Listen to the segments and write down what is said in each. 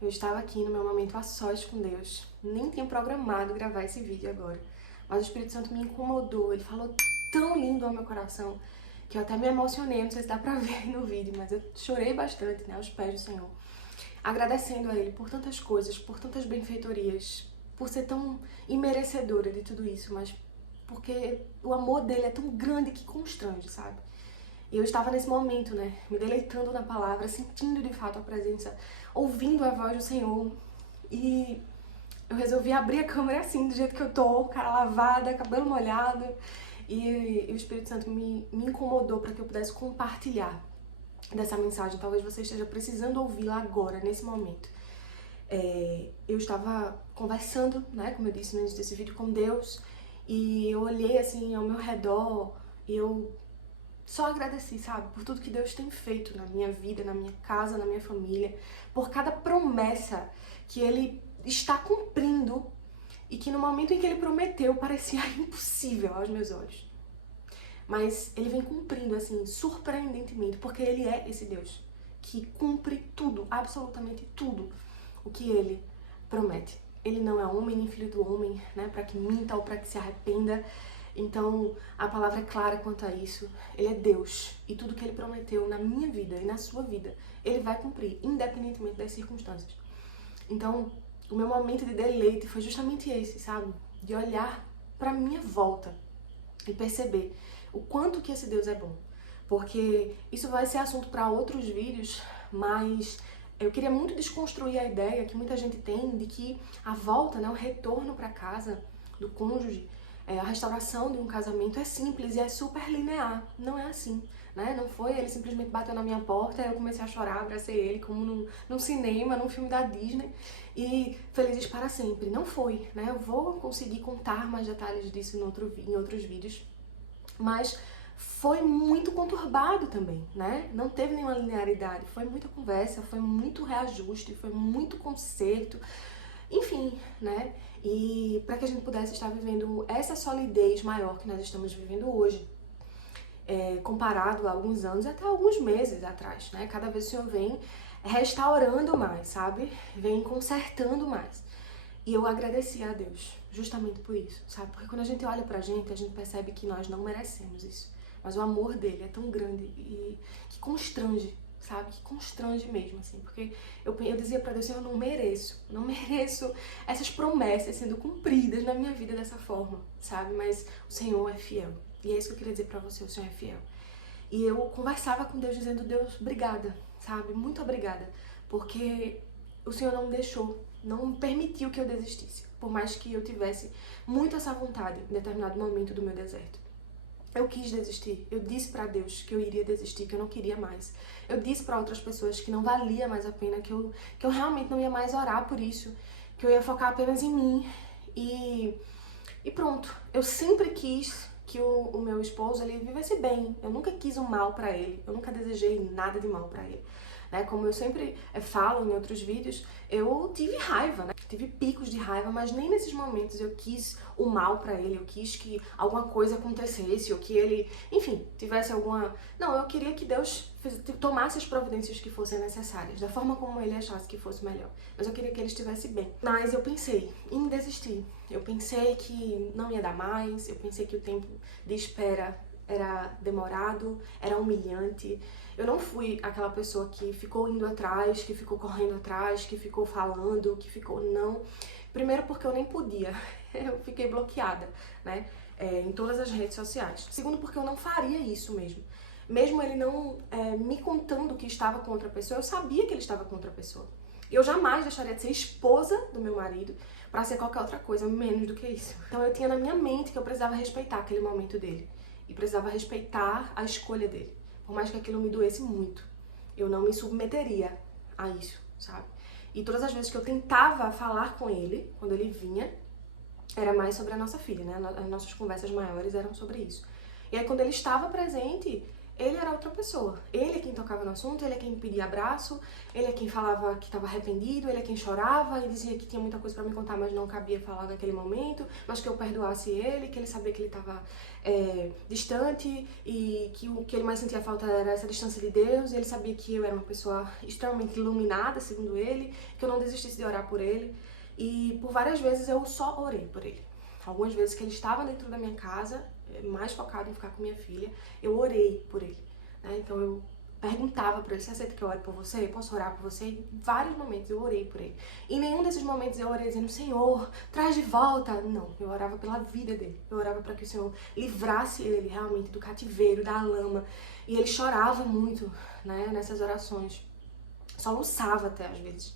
Eu estava aqui no meu momento a sós com Deus. Nem tinha programado gravar esse vídeo agora. Mas o Espírito Santo me incomodou. Ele falou tão lindo ao meu coração que eu até me emocionei. Não sei se dá pra ver no vídeo, mas eu chorei bastante, né, aos pés do Senhor. Agradecendo a Ele por tantas coisas, por tantas benfeitorias, por ser tão imerecedora de tudo isso, mas porque o amor dele é tão grande que constrange, sabe? E eu estava nesse momento, né, me deleitando na palavra, sentindo de fato a presença, ouvindo a voz do Senhor. E eu resolvi abrir a câmera assim, do jeito que eu tô, cara lavada, cabelo molhado. E o Espírito Santo me incomodou para que eu pudesse compartilhar dessa mensagem. Talvez você esteja precisando ouvi-la agora, nesse momento. Eu estava conversando, né, como eu disse no início desse vídeo, com Deus. E eu olhei assim ao meu redor e eu só agradeci, sabe, por tudo que Deus tem feito na minha vida, na minha casa, na minha família, por cada promessa que Ele está cumprindo e que no momento em que Ele prometeu parecia impossível aos meus olhos. Mas Ele vem cumprindo, assim, surpreendentemente, porque Ele é esse Deus que cumpre tudo, absolutamente tudo o que Ele promete. Ele não é homem nem filho do homem, né, para que minta ou para que se arrependa. Então, a palavra é clara quanto a isso. Ele é Deus. E tudo que Ele prometeu na minha vida e na sua vida, Ele vai cumprir, independentemente das circunstâncias. Então, o meu momento de deleite foi justamente esse, sabe? De olhar pra minha volta e perceber o quanto que esse Deus é bom. Porque isso vai ser assunto para outros vídeos, mas eu queria muito desconstruir a ideia que muita gente tem de que a volta, né, o retorno para casa do cônjuge, a restauração de um casamento é simples e é super linear. Não é assim, né? Não foi ele simplesmente bateu na minha porta e eu comecei a chorar, abracei ele como num cinema, num filme da Disney e felizes para sempre. Não foi, né? Eu vou conseguir contar mais detalhes disso em outros vídeos, mas foi muito conturbado também, né? Não teve nenhuma linearidade, foi muita conversa, foi muito reajuste, foi muito conserto. Enfim, né? E para que a gente pudesse estar vivendo essa solidez maior que nós estamos vivendo hoje, comparado a alguns anos, até alguns meses atrás, né? Cada vez o Senhor vem restaurando mais, sabe? Vem consertando mais. E eu agradeci a Deus justamente por isso, sabe? Porque quando a gente olha pra gente, a gente percebe que nós não merecemos isso. Mas o amor dele é tão grande e que constrange, sabe? Que constrange mesmo, assim. Porque eu dizia pra Deus, eu não mereço essas promessas sendo cumpridas na minha vida dessa forma, sabe? Mas o Senhor é fiel. E é isso que eu queria dizer pra você, o Senhor é fiel. E eu conversava com Deus dizendo, Deus, obrigada, sabe? Muito obrigada. Porque o Senhor não me deixou, não permitiu que eu desistisse. Por mais que eu tivesse muito essa vontade em determinado momento do meu deserto. Eu quis desistir. Eu disse pra Deus que eu iria desistir, que eu não queria mais. Eu disse pra outras pessoas que não valia mais a pena, que eu realmente não ia mais orar por isso, que eu ia focar apenas em mim. E pronto. Eu sempre quis que o meu esposo ele vivesse bem. Eu nunca quis o mal pra ele. Eu nunca desejei nada de mal pra ele. Né? Como eu sempre falo em outros vídeos, eu tive raiva, né? Tive picos de raiva, mas nem nesses momentos eu quis o mal pra ele, eu quis que alguma coisa acontecesse, ou que ele, enfim, tivesse alguma... Não, eu queria que Deus tomasse as providências que fossem necessárias, da forma como ele achasse que fosse melhor. Mas eu queria que ele estivesse bem. Mas eu pensei em desistir. Eu pensei que não ia dar mais, eu pensei que o tempo de espera era demorado, era humilhante. Eu não fui aquela pessoa que ficou indo atrás, que ficou correndo atrás, que ficou falando, que ficou não. Primeiro porque eu nem podia, eu fiquei bloqueada, né, em todas as redes sociais. Segundo porque eu não faria isso mesmo. Mesmo ele não me contando que estava com outra pessoa, eu sabia que ele estava com outra pessoa. Eu jamais deixaria de ser esposa do meu marido para ser qualquer outra coisa, menos do que isso. Então eu tinha na minha mente que eu precisava respeitar aquele momento dele. E precisava respeitar a escolha dele. Por mais que aquilo me doesse muito. Eu não me submeteria a isso, sabe? E todas as vezes que eu tentava falar com ele, quando ele vinha, era mais sobre a nossa filha, né? As nossas conversas maiores eram sobre isso. E aí quando ele estava presente, ele era outra pessoa. Ele é quem tocava no assunto, ele é quem pedia abraço, ele é quem falava que estava arrependido, ele é quem chorava e dizia que tinha muita coisa para me contar, mas não cabia falar naquele momento, mas que eu perdoasse ele, que ele sabia que ele estava distante e que o que ele mais sentia falta era essa distância de Deus. E ele sabia que eu era uma pessoa extremamente iluminada, segundo ele, que eu não desistisse de orar por ele. E por várias vezes eu só orei por ele. Algumas vezes que ele estava dentro da minha casa, mais focado em ficar com minha filha, eu orei por ele, né? Então eu perguntava para ele: você aceita que eu ore por você? Eu posso orar por você? Em vários momentos eu orei por ele. Em nenhum desses momentos eu orei dizendo: Senhor, traz de volta. Não, eu orava pela vida dele. Eu orava para que o Senhor livrasse ele realmente do cativeiro, da lama. E ele chorava muito, né, nessas orações. Soluçava até às vezes.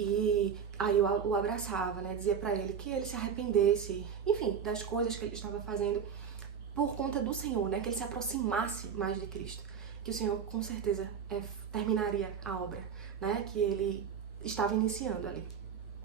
E aí eu o abraçava, né? Dizia pra ele que ele se arrependesse, enfim, das coisas que ele estava fazendo por conta do Senhor, né? Que ele se aproximasse mais de Cristo. Que o Senhor, com certeza, terminaria a obra, né? Que ele estava iniciando ali.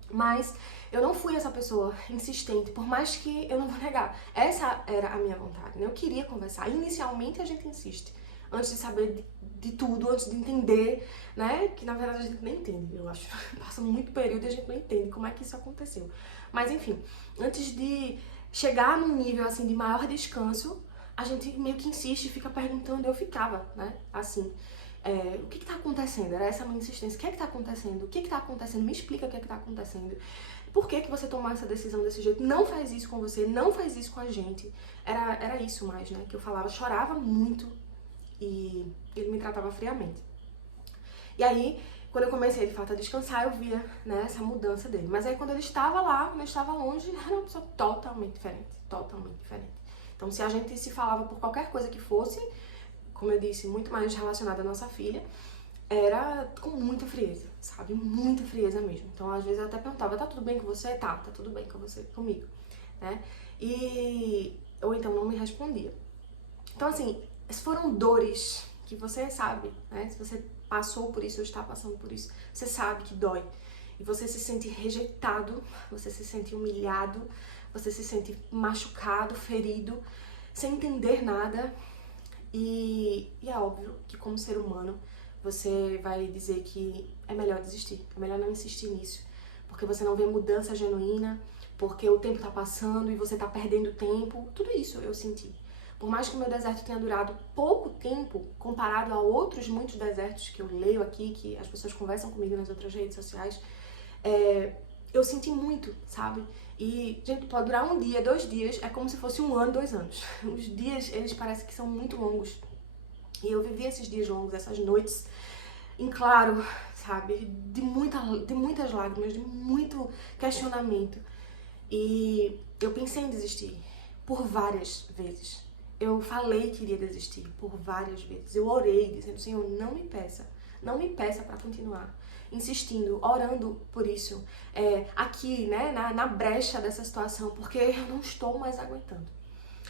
Mas eu não fui essa pessoa insistente, por mais que eu não vou negar. Essa era a minha vontade, né? Eu queria conversar. Inicialmente a gente insiste. Antes de saber de tudo, antes de entender, né? Que na verdade a gente nem entende, eu acho. Passa muito período e a gente não entende como é que isso aconteceu. Mas enfim, antes de chegar num nível assim de maior descanso, a gente meio que insiste e fica perguntando. Eu ficava, né? Assim, o que tá acontecendo? Era essa a minha insistência. O que é que tá acontecendo? O que tá acontecendo? Me explica o que é que tá acontecendo. Por que você tomou essa decisão desse jeito? Não faz isso com você, não faz isso com a gente. Era isso mais, né? Que eu falava, chorava muito. E ele me tratava friamente. E aí, quando eu comecei de fato a descansar, eu via, né, essa mudança dele. Mas aí quando ele estava lá, quando eu estava longe, era uma pessoa totalmente diferente. Totalmente diferente. Então se a gente se falava por qualquer coisa que fosse, como eu disse, muito mais relacionada à nossa filha, era com muita frieza, sabe? Muita frieza mesmo. Então às vezes eu até perguntava: tá tudo bem com você? Tá tudo bem com você, comigo, né? Ou então não me respondia. Então assim, foram dores que você sabe, né? Se você passou por isso ou está passando por isso, você sabe que dói. E você se sente rejeitado, você se sente humilhado, você se sente machucado, ferido, sem entender nada. E é óbvio que como ser humano, você vai dizer que é melhor desistir, é melhor não insistir nisso. Porque você não vê mudança genuína, porque o tempo tá passando e você tá perdendo tempo. Tudo isso eu senti. Por mais que o meu deserto tenha durado pouco tempo, comparado a outros muitos desertos que eu leio aqui, que as pessoas conversam comigo nas outras redes sociais, eu senti muito, sabe? E, gente, pode durar um dia, 2 dias, é como se fosse 1 ano, 2 anos. Os dias, eles parecem que são muito longos. E eu vivi esses dias longos, essas noites, em claro, sabe? De muitas lágrimas, de muito questionamento. E eu pensei em desistir por várias vezes. Eu falei que iria desistir por várias vezes. Eu orei dizendo: Senhor, não me peça para continuar insistindo, orando por isso, aqui, né, na brecha dessa situação, porque eu não estou mais aguentando.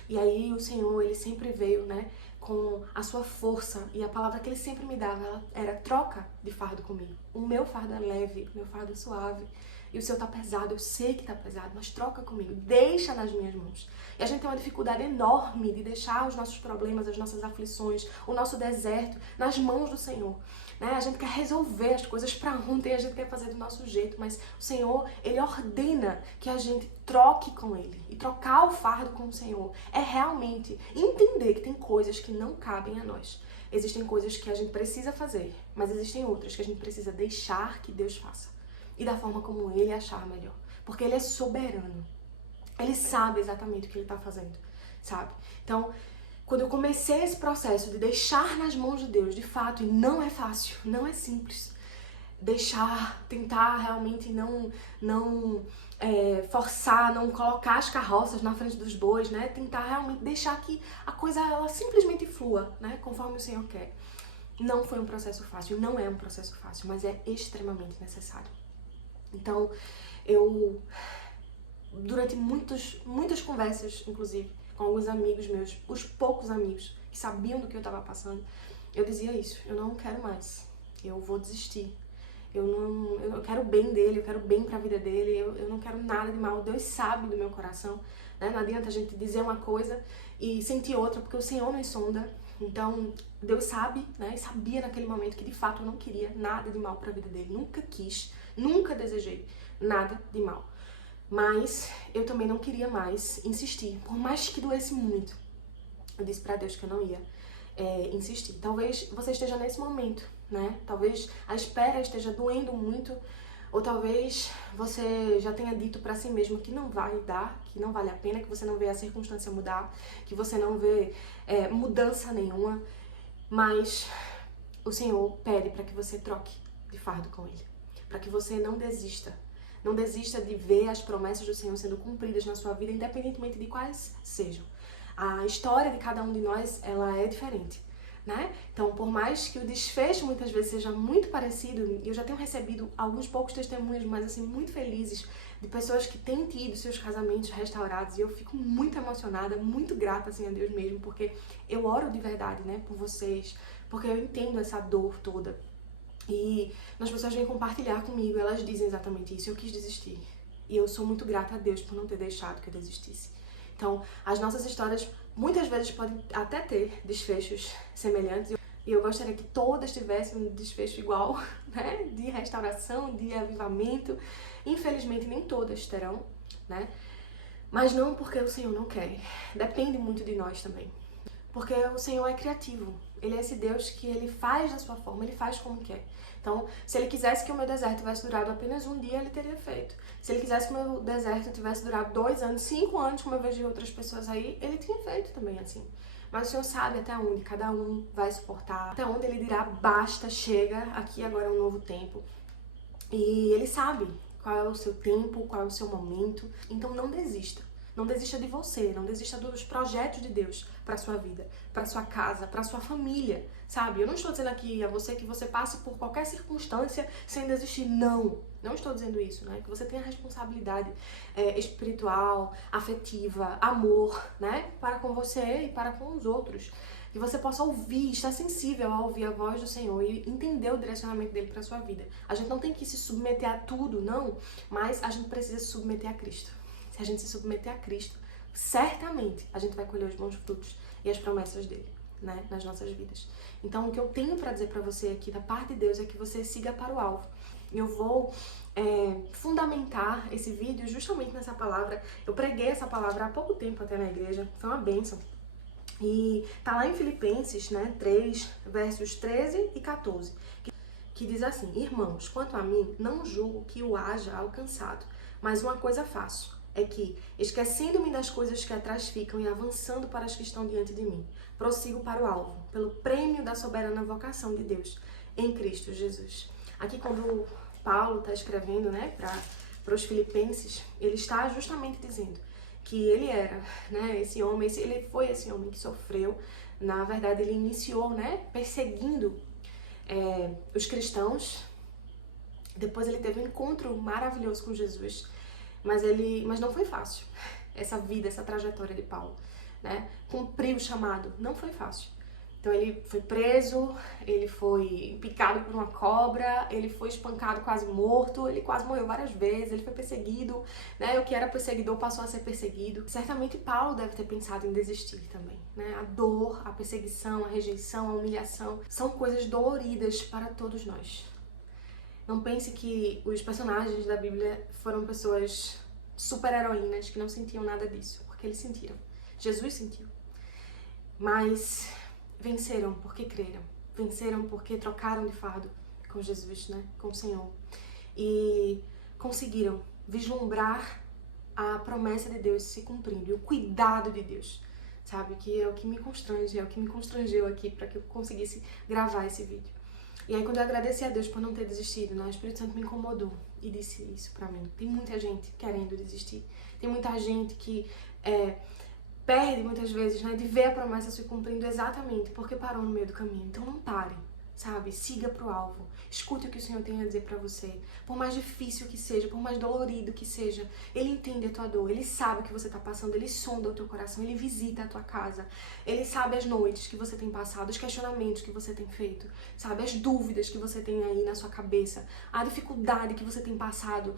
E aí o Senhor, ele sempre veio, né, com a sua força, e a palavra que ele sempre me dava era: troca de fardo comigo. O meu fardo é leve, o meu fardo é suave. E o seu tá pesado, eu sei que tá pesado, mas troca comigo, deixa nas minhas mãos. E a gente tem uma dificuldade enorme de deixar os nossos problemas, as nossas aflições, o nosso deserto nas mãos do Senhor. Né? A gente quer resolver as coisas pra ontem, a gente quer fazer do nosso jeito, mas o Senhor, ele ordena que a gente troque com ele. E trocar o fardo com o Senhor é realmente entender que tem coisas que não cabem a nós. Existem coisas que a gente precisa fazer, mas existem outras que a gente precisa deixar que Deus faça. E da forma como ele achar melhor. Porque ele é soberano. Ele sabe exatamente o que ele está fazendo, sabe? Então, quando eu comecei esse processo de deixar nas mãos de Deus, de fato, e não é fácil, não é simples. Deixar, tentar realmente não forçar, não colocar as carroças na frente dos bois, né? Tentar realmente deixar que a coisa ela simplesmente flua, né? Conforme o Senhor quer. Não foi um processo fácil, não é um processo fácil, mas é extremamente necessário. Então, eu, durante muitas conversas, inclusive, com alguns amigos meus, os poucos amigos que sabiam do que eu estava passando, eu dizia isso: eu não quero mais, eu vou desistir. Eu quero o bem dele, eu quero o bem pra vida dele, eu não quero nada de mal. Deus sabe do meu coração, né? Não adianta a gente dizer uma coisa e sentir outra, porque o Senhor nos sonda, Então, Deus sabe, né, e sabia naquele momento que de fato eu não queria nada de mal para a vida dele. Nunca quis, nunca desejei nada de mal. Mas eu também não queria mais insistir, por mais que doesse muito. Eu disse para Deus que eu não ia insistir. Talvez você esteja nesse momento, né? Talvez a espera esteja doendo muito, ou talvez você já tenha dito para si mesmo que não vai dar, que não vale a pena, que você não vê a circunstância mudar, que você não vê mudança nenhuma, mas o Senhor pede para que você troque de fardo com Ele, para que você não desista. Não desista de ver as promessas do Senhor sendo cumpridas na sua vida, independentemente de quais sejam. A história de cada um de nós, ela é diferente, né? Então, por mais que o desfecho muitas vezes seja muito parecido, eu já tenho recebido alguns poucos testemunhos, mas assim, muito felizes, de pessoas que têm tido seus casamentos restaurados, e eu fico muito emocionada, muito grata assim a Deus mesmo, porque eu oro de verdade, né, por vocês, porque eu entendo essa dor toda. E as pessoas vêm compartilhar comigo, elas dizem exatamente isso, eu quis desistir. E eu sou muito grata a Deus por não ter deixado que eu desistisse. Então, as nossas histórias muitas vezes podem até ter desfechos semelhantes. E eu gostaria que todas tivessem um desfecho igual, né? De restauração, de avivamento. Infelizmente, nem todas terão, né? Mas não porque o Senhor não quer. Depende muito de nós também. Porque o Senhor é criativo. Ele é esse Deus que Ele faz da sua forma, Ele faz como quer. Então, se Ele quisesse que o meu deserto tivesse durado apenas um dia, Ele teria feito. Se Ele quisesse que o meu deserto tivesse durado 2 anos, 5 anos, como eu vejo outras pessoas aí, Ele tinha feito também assim. Mas o Senhor sabe até onde cada um vai suportar, até onde Ele dirá, basta, chega, aqui agora é um novo tempo. E Ele sabe qual é o seu tempo, qual é o seu momento. Então, não desista. Não desista de você, não desista dos projetos de Deus para sua vida, para sua casa, para sua família, sabe? Eu não estou dizendo aqui a você que você passe por qualquer circunstância sem desistir, não. Não estou dizendo isso, né? Que você tenha responsabilidade espiritual, afetiva, amor, né? Para com você e para com os outros. Que você possa ouvir, estar sensível a ouvir a voz do Senhor e entender o direcionamento dele para sua vida. A gente não tem que se submeter a tudo, não, mas a gente precisa se submeter a Cristo. Se a gente se submeter a Cristo, certamente a gente vai colher os bons frutos e as promessas dele, né, nas nossas vidas. Então, o que eu tenho para dizer para você aqui da parte de Deus é que você siga para o alvo. Eu vou fundamentar esse vídeo justamente nessa palavra. Eu preguei essa palavra há pouco tempo até na igreja, foi uma bênção. E tá lá em Filipenses, né, 3, versos 13 e 14, que diz assim: Irmãos, quanto a mim, não julgo que o haja alcançado, mas uma coisa faço, é que, esquecendo-me das coisas que atrás ficam e avançando para as que estão diante de mim, prossigo para o alvo, pelo prêmio da soberana vocação de Deus em Cristo Jesus. Aqui, quando Paulo está escrevendo, né, para os filipenses, ele está justamente dizendo que ele era, né, esse homem, ele foi esse homem que sofreu. Na verdade, ele iniciou, né, perseguindo os cristãos. Depois ele teve um encontro maravilhoso com Jesus. Mas não foi fácil, essa vida, essa trajetória de Paulo, né? Cumprir o chamado, não foi fácil. Então ele foi preso, ele foi picado por uma cobra, ele foi espancado, quase morto, ele quase morreu várias vezes, ele foi perseguido, né? O que era perseguidor passou a ser perseguido. Certamente Paulo deve ter pensado em desistir também, né? A dor, a perseguição, a rejeição, a humilhação, são coisas doloridas para todos nós. Não pense que os personagens da Bíblia foram pessoas super-heroínas que não sentiam nada disso, porque eles sentiram. Jesus sentiu. Mas venceram porque creram. Venceram porque trocaram de fardo com Jesus, né? Com o Senhor. E conseguiram vislumbrar a promessa de Deus se cumprindo e o cuidado de Deus, sabe? Que é o que me constrange, é o que me constrangeu aqui para que eu conseguisse gravar esse vídeo. E aí, quando eu agradeci a Deus por não ter desistido, né, o Espírito Santo me incomodou e disse isso pra mim. Tem muita gente querendo desistir. Tem muita gente que perde muitas vezes, né, de ver a promessa se cumprindo exatamente porque parou no meio do caminho. Então não pare, sabe? Siga pro alvo. Escute o que o Senhor tem a dizer pra você. Por mais difícil que seja, por mais dolorido que seja, Ele entende a tua dor, Ele sabe o que você tá passando, Ele sonda o teu coração, Ele visita a tua casa, Ele sabe as noites que você tem passado, os questionamentos que você tem feito, sabe? As dúvidas que você tem aí na sua cabeça, a dificuldade que você tem passado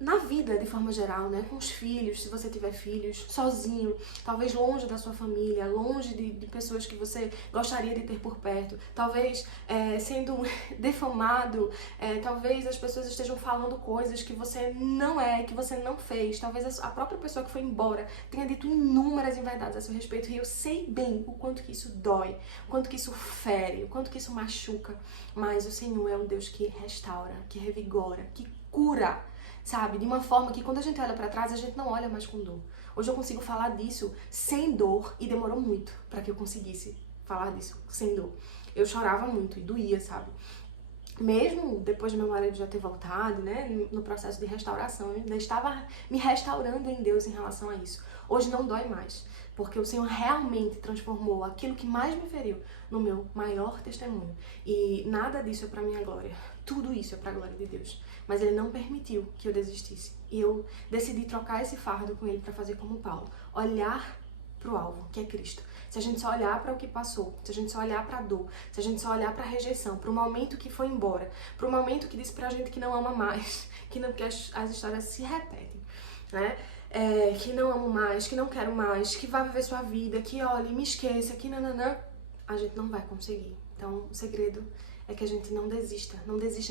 na vida de forma geral, né? Com os filhos, se você tiver filhos, sozinho, talvez longe da sua família, longe de pessoas que você gostaria de ter por perto, talvez sendo defamado, talvez as pessoas estejam falando coisas que você não é, que você não fez, talvez a própria pessoa que foi embora tenha dito inúmeras inverdades a seu respeito, e eu sei bem o quanto que isso dói, o quanto que isso fere, o quanto que isso machuca, mas o Senhor é um Deus que restaura, que revigora, que cura, sabe? De uma forma que quando a gente olha pra trás, a gente não olha mais com dor. Hoje eu consigo falar disso sem dor, e demorou muito pra que eu conseguisse falar disso sem dor. Eu chorava muito e doía, sabe? Mesmo depois de meu marido já ter voltado, né, no processo de restauração, eu ainda estava me restaurando em Deus em relação a isso. Hoje não dói mais, porque o Senhor realmente transformou aquilo que mais me feriu no meu maior testemunho. E nada disso é pra minha glória, tudo isso é pra glória de Deus. Mas Ele não permitiu que eu desistisse. E eu decidi trocar esse fardo com Ele pra fazer como Paulo, olhar pro alvo, que é Cristo. Se a gente só olhar para o que passou, se a gente só olhar para a dor, se a gente só olhar para a rejeição, para o momento que foi embora, para o momento que disse pra gente que não ama mais, que as histórias se repetem, né? Que não amo mais, que não quero mais, que vai viver sua vida, que olhe, me esqueça, que nananã, a gente não vai conseguir. Então, o segredo é que a gente não desista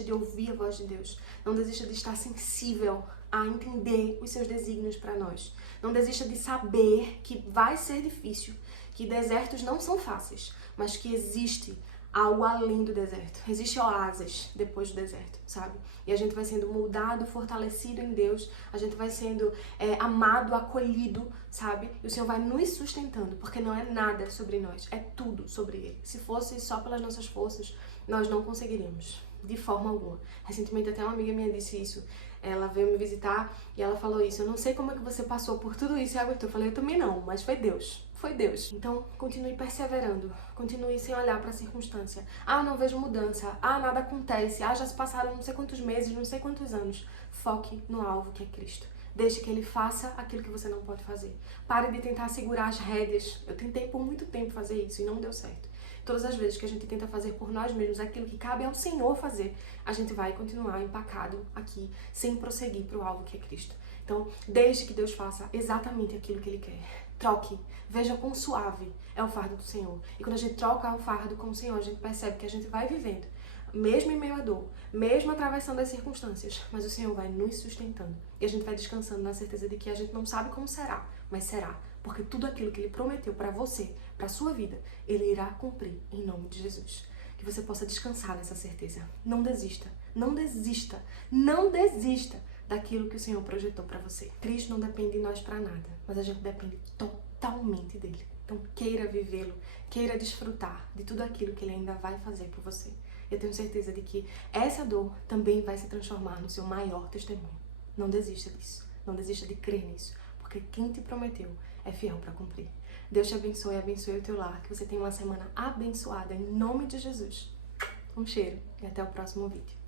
de ouvir a voz de Deus, não desista de estar sensível a entender os seus desígnios para nós, não desista de saber que vai ser difícil, que desertos não são fáceis, mas que existe algo além do deserto. Existe oásis depois do deserto, sabe? E a gente vai sendo moldado, fortalecido em Deus, a gente vai sendo amado, acolhido, sabe? E o Senhor vai nos sustentando, porque não é nada sobre nós, é tudo sobre Ele. Se fosse só pelas nossas forças, nós não conseguiríamos, de forma alguma. Recentemente até uma amiga minha disse isso. Ela veio me visitar e ela falou isso. Eu não sei como é que você passou por tudo isso e aguentou. Eu falei, eu também não, mas foi Deus. Foi Deus. Então, continue perseverando. Continue sem olhar para a circunstância. Ah, não vejo mudança. Ah, nada acontece. Ah, já se passaram não sei quantos meses, não sei quantos anos. Foque no alvo que é Cristo. Deixe que Ele faça aquilo que você não pode fazer. Pare de tentar segurar as rédeas. Eu tentei por muito tempo fazer isso e não deu certo. Todas as vezes que a gente tenta fazer por nós mesmos aquilo que cabe ao Senhor fazer, a gente vai continuar empacado aqui, sem prosseguir para o alvo que é Cristo. Então, deixe que Deus faça exatamente aquilo que Ele quer. Troque. Veja quão suave é o fardo do Senhor. E quando a gente troca o fardo com o Senhor, a gente percebe que a gente vai vivendo, mesmo em meio à dor, mesmo atravessando as circunstâncias, mas o Senhor vai nos sustentando. E a gente vai descansando na certeza de que a gente não sabe como será, mas será. Porque tudo aquilo que Ele prometeu para você, para a sua vida, Ele irá cumprir em nome de Jesus. Que você possa descansar nessa certeza. Não desista, não desista, não desista daquilo que o Senhor projetou para você. Cristo não depende de nós para nada, mas a gente depende totalmente dEle. Então queira vivê-lo, queira desfrutar de tudo aquilo que Ele ainda vai fazer por você. Eu tenho certeza de que essa dor também vai se transformar no seu maior testemunho. Não desista disso, não desista de crer nisso, porque quem te prometeu é fiel para cumprir. Deus te abençoe, abençoe o teu lar, que você tenha uma semana abençoada em nome de Jesus. Um cheiro e até o próximo vídeo.